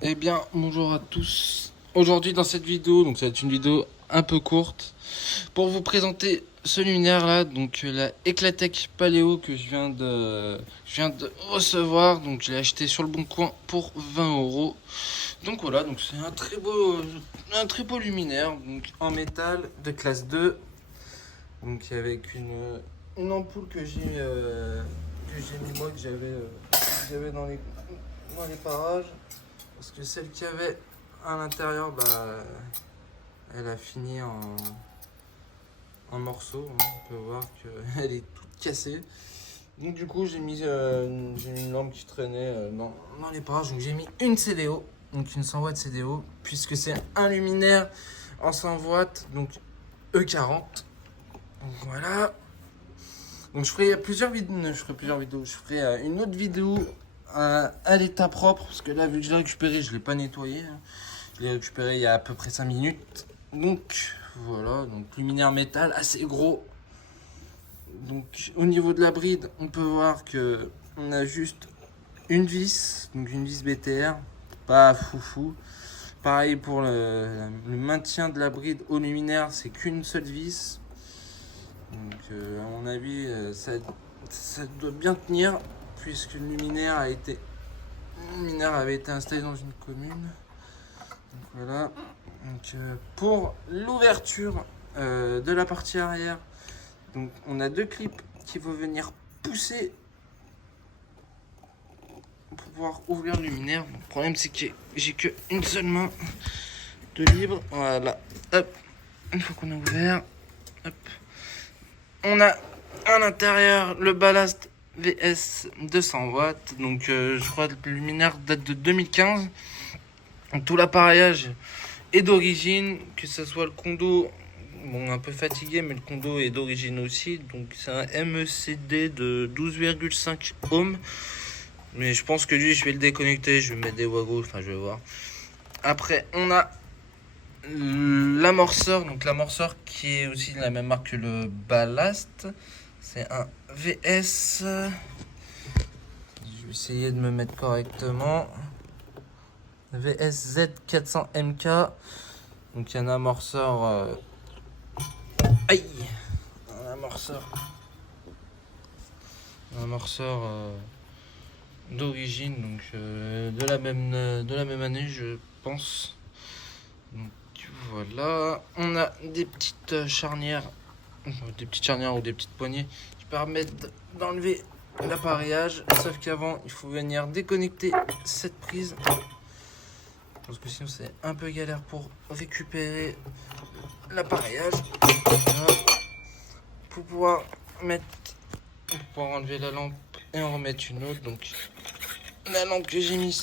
Eh bien, bonjour à tous. Aujourd'hui, dans cette vidéo, donc ça va être une vidéo un peu courte, pour vous présenter ce luminaire là, donc la Eclatec Paléo que je viens de recevoir. Donc, je l'ai acheté sur le bon coin pour 20 €. Donc voilà, donc c'est un très beau luminaire, donc en métal de classe 2, donc avec une ampoule que j'ai mis moi, que j'avais dans les parages. Parce que celle qu'il y avait à l'intérieur, elle a fini en morceaux, hein. On peut voir qu'elle est toute cassée. Donc du coup, j'ai mis une lampe qui traînait dans les parages. Donc j'ai mis une CDO, donc une 100 watts CDO, puisque c'est un luminaire en 100 watts, donc E40. Donc voilà. Donc je ferai plusieurs vidéos. Je ferai une autre vidéo à l'état propre, parce que là, vu que je l'ai récupéré, je l'ai pas nettoyé, hein. Je l'ai récupéré il y a à peu près 5 minutes. Donc voilà, donc luminaire métal assez gros. Donc au niveau de la bride, on peut voir que on a juste une vis, donc une vis BTR, pas foufou. Pareil pour le maintien de la bride au luminaire, c'est qu'une seule vis. Donc à mon avis, ça doit bien tenir, puisque le luminaire avait été installé dans une commune. Donc voilà. Donc, pour l'ouverture de la partie arrière, donc on a deux clips qui vont venir pousser pour pouvoir ouvrir le luminaire. Le problème, c'est que j'ai qu'une seule main de libre. Voilà. Hop. Une fois qu'on a ouvert, hop. On a à l'intérieur le ballast VS 200 watts. Donc je crois que le luminaire date de 2015. Donc, tout l'appareillage est d'origine, que ce soit le condo, bon, un peu fatigué, mais le condo est d'origine aussi. Donc c'est un MECD de 12,5 ohms. Mais je pense que lui, je vais le déconnecter, je vais mettre des wagos, enfin je vais voir. Après, on a l'amorceur, donc l'amorceur qui est aussi de la même marque que le ballast. C'est un VS. Je vais essayer de me mettre correctement. VSZ 400 MK. Donc il y a un amorceur. Aïe! Un amorceur. Un amorceur d'origine, donc de la même année, je pense. Donc voilà. On a des petites charnières. Des petites charnières ou des petites poignées qui permettent d'enlever l'appareillage. Sauf qu'avant, il faut venir déconnecter cette prise. Parce que sinon, c'est un peu galère pour récupérer l'appareillage. Voilà. Pour pouvoir enlever la lampe et en remettre une autre. Donc la lampe que j'ai mise,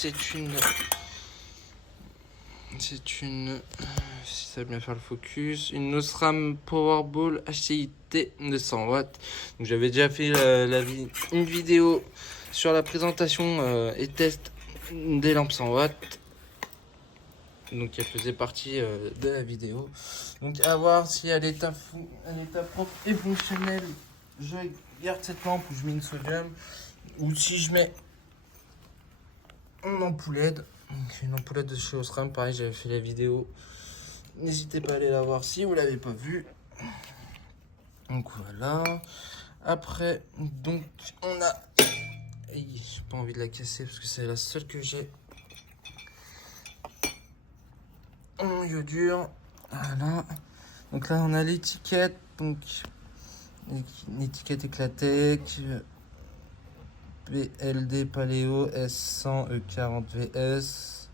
si ça va bien faire le focus, une Osram Powerball HCIT de 100 watts. Donc j'avais déjà fait une vidéo sur la présentation et test des lampes 100 watts. Donc elle faisait partie de la vidéo. Donc à voir si à l'état propre et fonctionnel, je garde cette lampe ou je mets une sodium, ou si je mets une ampoulette. Donc une ampoulette de chez Osram, pareil, j'avais fait la vidéo. N'hésitez pas à aller la voir si vous l'avez pas vue. Donc voilà. Après, donc on a. J'ai pas envie de la casser parce que c'est la seule que j'ai. En iodure. Voilà. Donc là on a l'étiquette. Donc l'étiquette Eclatec. PLD Paléo S100 E40 VS.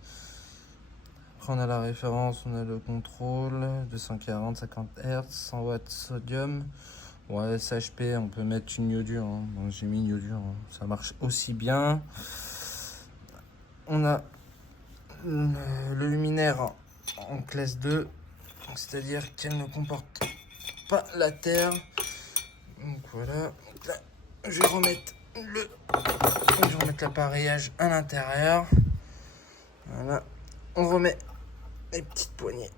Après on a la référence, on a le contrôle 240 50 Hz, 100 watts sodium. Ouais, SHP, on peut mettre une iodure, hein. Donc j'ai mis une iodure, hein. Ça marche aussi bien. On a le luminaire en classe 2, c'est-à-dire qu'elle ne comporte pas la terre. Donc voilà. Donc là, je vais remettre l'appareillage à l'intérieur. Voilà. On remet les petites poignées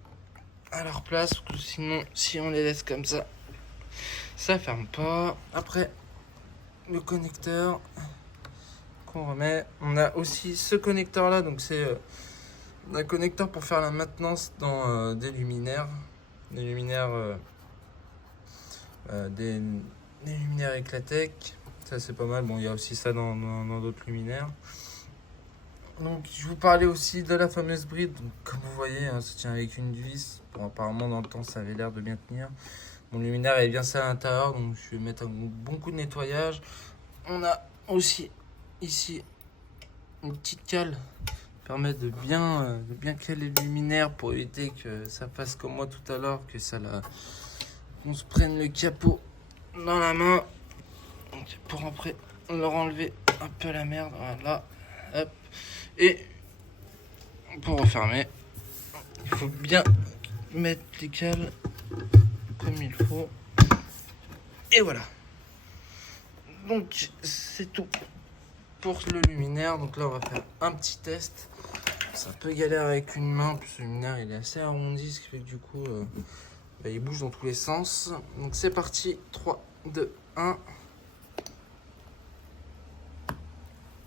à leur place, parce que sinon, si on les laisse comme ça ferme pas. Après, le connecteur qu'on remet. On a aussi ce connecteur là, donc c'est un connecteur pour faire la maintenance dans des luminaires. Des luminaires, des, des luminaires Eclatec. Ça c'est pas mal. Bon, il y a aussi ça dans d'autres luminaires. Donc je vous parlais aussi de la fameuse bride. Donc, comme vous voyez, hein, ça tient avec une vis. Bon, apparemment dans le temps ça avait l'air de bien tenir. Mon luminaire est bien ça à l'intérieur, donc je vais mettre un bon coup de nettoyage. On a aussi ici une petite cale qui permet de bien caler le luminaire pour éviter que ça fasse comme moi tout à l'heure, qu'on se prenne le capot dans la main. Donc, pour après leur enlever un peu la merde, voilà. Hop. Et pour refermer, il faut bien mettre les cales comme il faut. Et voilà. Donc c'est tout pour le luminaire. Donc là on va faire un petit test. C'est un peu galère avec une main, puis ce luminaire il est assez arrondi, ce qui fait que du coup il bouge dans tous les sens. Donc c'est parti, 3, 2, 1.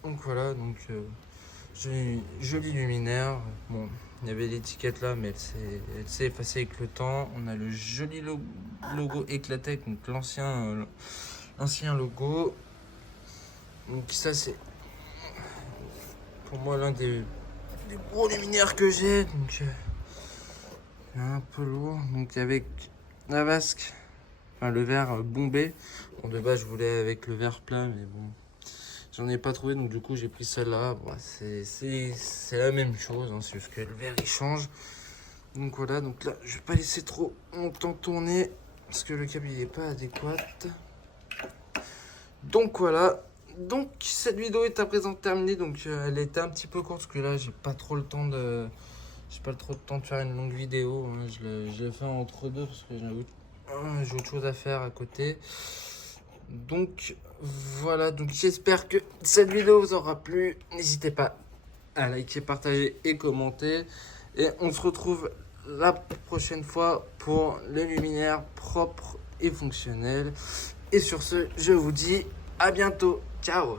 Donc voilà, donc joli luminaire. Bon, il y avait l'étiquette là, mais elle s'est effacée avec le temps. On a le joli logo Eclatec, donc l'ancien logo. Donc ça c'est pour moi l'un des gros luminaires que j'ai. Donc un peu lourd. Donc avec la vasque, enfin le verre bombé. Bon, de base je voulais avec le verre plat, mais bon. J'en ai pas trouvé, donc du coup j'ai pris celle-là. Bon, c'est la même chose, hein, c'est juste que le verre il change. Donc voilà, donc là je vais pas laisser trop longtemps tourner parce que le câble il est pas adéquat. Donc voilà, donc cette vidéo est à présent terminée. Donc elle était un petit peu courte parce que là j'ai pas trop le temps de faire une longue vidéo, hein. Je l'ai fait entre deux parce que j'ai autre chose à faire à côté. Donc voilà, donc j'espère que cette vidéo vous aura plu. N'hésitez pas à liker, partager et commenter. Et on se retrouve la prochaine fois pour le luminaire propre et fonctionnel. Et sur ce, je vous dis à bientôt. Ciao!